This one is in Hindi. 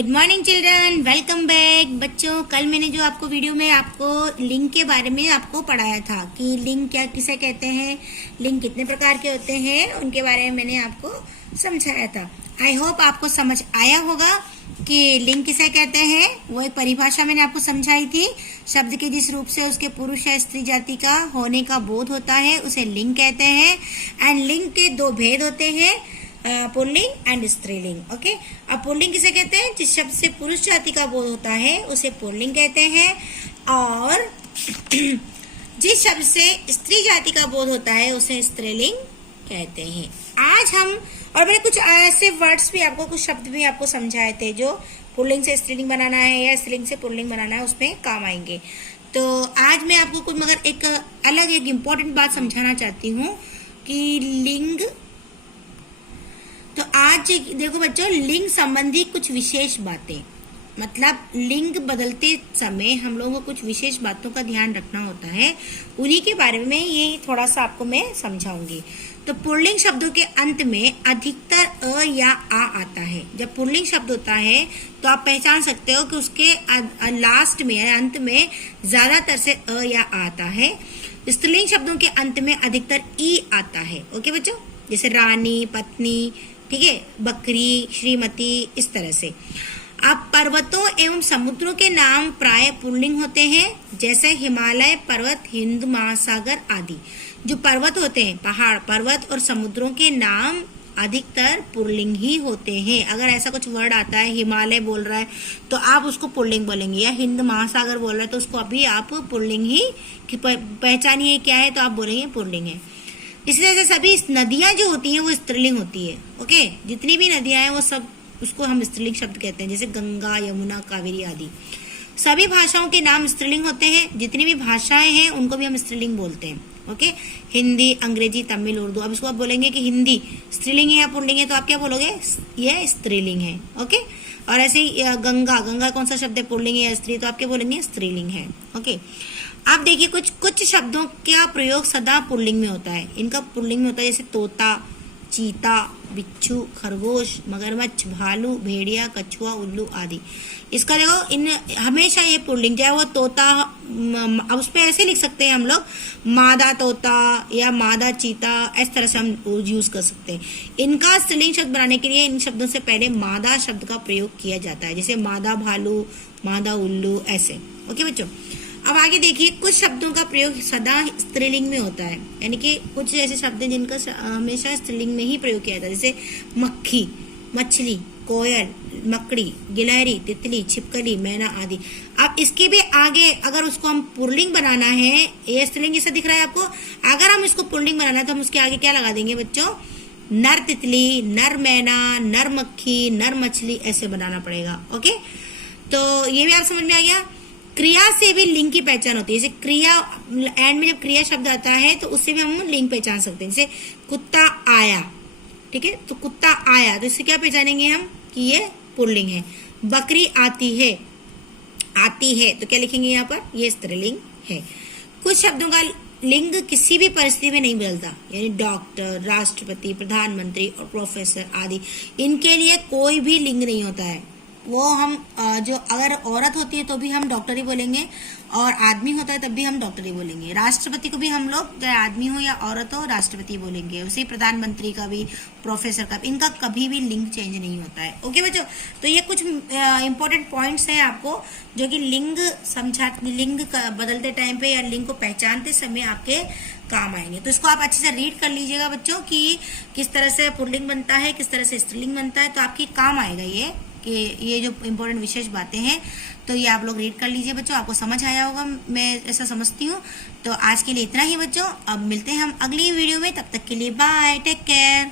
Good morning children, welcome back. बच्चों, कल मैंने जो आपको वीडियो में आपको लिंग के बारे में आपको पढ़ाया था कि लिंग क्या किसे कहते हैं, लिंग कितने प्रकार के होते हैं, उनके बारे में मैंने आपको समझाया था। आई होप आपको समझ आया होगा कि लिंग किसे कहते हैं। वो एक परिभाषा मैंने आपको समझाई थी। शब्द के जिस रूप से उसके पुरुष या स्त्री जाति का होने का बोध होता है उसे लिंग कहते हैं। एंड लिंग के दो भेद होते हैं, पुल्लिंग एंड स्त्रीलिंग। ओके, अब पुल्लिंग किसे कहते हैं? जिस शब्द से पुरुष जाति का बोध होता है उसे पुल्लिंग कहते हैं, और जिस शब्द से स्त्री जाति का बोध होता है उसे स्त्रीलिंग कहते हैं। आज हम, और मैंने कुछ ऐसे वर्ड्स भी आपको, कुछ शब्द भी आपको समझाए थे जो पुल्लिंग से स्त्रीलिंग बनाना है या स्त्रीलिंग से पुल्लिंग बनाना है, उसमें काम आएंगे। तो आज मैं आपको कुछ मगर एक अलग एक इम्पोर्टेंट बात समझाना चाहती हूँ कि लिंग, तो आज देखो बच्चों, लिंग संबंधी कुछ विशेष बातें, मतलब लिंग बदलते समय हम लोगों को कुछ विशेष बातों का ध्यान रखना होता है, उन्हीं के बारे में ये थोड़ा सा आपको मैं समझाऊंगी। तो पुल्लिंग शब्दों के अंत में अधिकतर अ या आ आता है। जब पुल्लिंग शब्द होता है तो आप पहचान सकते हो कि उसके लास्ट में या अंत में ज्यादातर से अ या आ आता है। स्त्रीलिंग शब्दों के अंत में अधिकतर ई आता है। ओके बच्चों, जैसे रानी, पत्नी, ठीक है, बकरी, श्रीमती, इस तरह से। अब पर्वतों एवं समुद्रों के नाम प्राय पुल्लिंग होते हैं, जैसे हिमालय पर्वत, हिंद महासागर आदि। जो पर्वत होते हैं, पहाड़ पर्वत, और समुद्रों के नाम अधिकतर पुल्लिंग ही होते हैं। अगर ऐसा कुछ वर्ड आता है, हिमालय बोल रहा है तो आप उसको पुल्लिंग बोलेंगे, या हिंद महासागर बोल रहा है तो उसको अभी आप पुल्लिंग ही पहचानिए क्या है, तो आप बोलेंगे पुल्लिंग है। इसी तरह से सभी नदियां जो होती हैं वो स्त्रीलिंग होती है। ओके, जितनी भी नदियां हैं वो सब, उसको हम स्त्रीलिंग शब्द कहते हैं, जैसे गंगा, यमुना, कावेरी आदि। सभी भाषाओं के नाम स्त्रीलिंग होते हैं। जितनी भी भाषाएं हैं उनको भी हम स्त्रीलिंग बोलते हैं। ओके, हिंदी, अंग्रेजी, तमिल, उर्दू। अब इसको आप बोलेंगे कि हिंदी स्त्रीलिंग है या पुल्लिंग है, तो आप क्या बोलोगे? यह स्त्रीलिंग है। ओके, और ऐसे ही गंगा, गंगा कौन सा शब्द है, पुल्लिंग है या स्त्री, तो आप क्या बोलेंगे? स्त्रीलिंग है। ओके, आप देखिए कुछ शब्दों का प्रयोग सदा पुल्लिंग में होता है। इनका पुल्लिंग में होता है, जैसे तोता, चीता, बिच्छू, खरगोश, मगरमच्छ, भालू, भेड़िया, कछुआ, उल्लू आदि। इसका देखो, इन हमेशा ये पुल्लिंग, चाहे वो तोता, अब उस पर ऐसे लिख सकते हैं हम लोग, मादा तोता या मादा चीता, इस तरह से हम यूज कर सकते हैं। इनका स्त्रीलिंग शब्द बनाने के लिए इन शब्दों से पहले मादा शब्द का प्रयोग किया जाता है, जैसे मादा भालू, मादा उल्लू, ऐसे। ओके बच्चों, अब आगे देखिए, कुछ शब्दों का प्रयोग सदा स्त्रीलिंग में होता है, यानी कि कुछ ऐसे शब्द हैं जिनका हमेशा स्त्रीलिंग में ही प्रयोग किया जाता है, जैसे मक्खी, मछली, कोयल, मकड़ी, गिलहरी, तितली, छिपकली, मैना आदि। अब इसके भी आगे अगर उसको हम पुल्लिंग बनाना है, ये स्त्रीलिंग जैसा दिख रहा है आपको, अगर हम इसको पुल्लिंग बनाना है तो हम उसके आगे क्या लगा देंगे बच्चों? नर तितली, नर मैना, नर मक्खी, नर मछली, ऐसे बनाना पड़ेगा। ओके, तो ये भी आप समझ में आ गया। क्रिया से भी लिंग की पहचान होती है, जैसे क्रिया एंड में जब क्रिया शब्द आता है तो उससे भी हम लिंग पहचान सकते हैं, जैसे कुत्ता आया, ठीक है, तो कुत्ता आया, तो इससे क्या पहचानेंगे हम कि ये पुल्लिंग है। बकरी आती है, आती है, तो क्या लिखेंगे यहाँ पर? ये स्त्रीलिंग है। कुछ शब्दों का लिंग किसी भी परिस्थिति में नहीं बदलता, यानी डॉक्टर, राष्ट्रपति, प्रधानमंत्री और प्रोफेसर आदि, इनके लिए कोई भी लिंग नहीं होता है। वो हम जो अगर औरत होती है तो भी हम डॉक्टर ही बोलेंगे, और आदमी होता है तब भी हम डॉक्टर ही बोलेंगे। राष्ट्रपति को भी हम लोग, चाहे आदमी हो या औरत हो, राष्ट्रपति बोलेंगे। उसी प्रधानमंत्री का भी, प्रोफेसर का भी, इनका कभी भी लिंग चेंज नहीं होता है। ओके बच्चों, तो ये कुछ इंपॉर्टेंट पॉइंट्स हैं आपको, जो कि लिंग लिंग बदलते टाइम पे या लिंग को पहचानते समय आपके काम आएंगे। तो इसको आप अच्छे से रीड कर लीजिएगा बच्चों कि किस तरह से पुल्लिंग बनता है, किस तरह से स्त्रीलिंग बनता है, तो आपकी काम आएगा ये कि ये जो इम्पोर्टेंट विशेष बातें हैं, तो ये आप लोग रीड कर लीजिए बच्चों। आपको समझ आया होगा, मैं ऐसा समझती हूँ। तो आज के लिए इतना ही बच्चों, अब मिलते हैं हम अगली वीडियो में, तब तक के लिए बाय, टेक केयर।